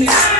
Deus.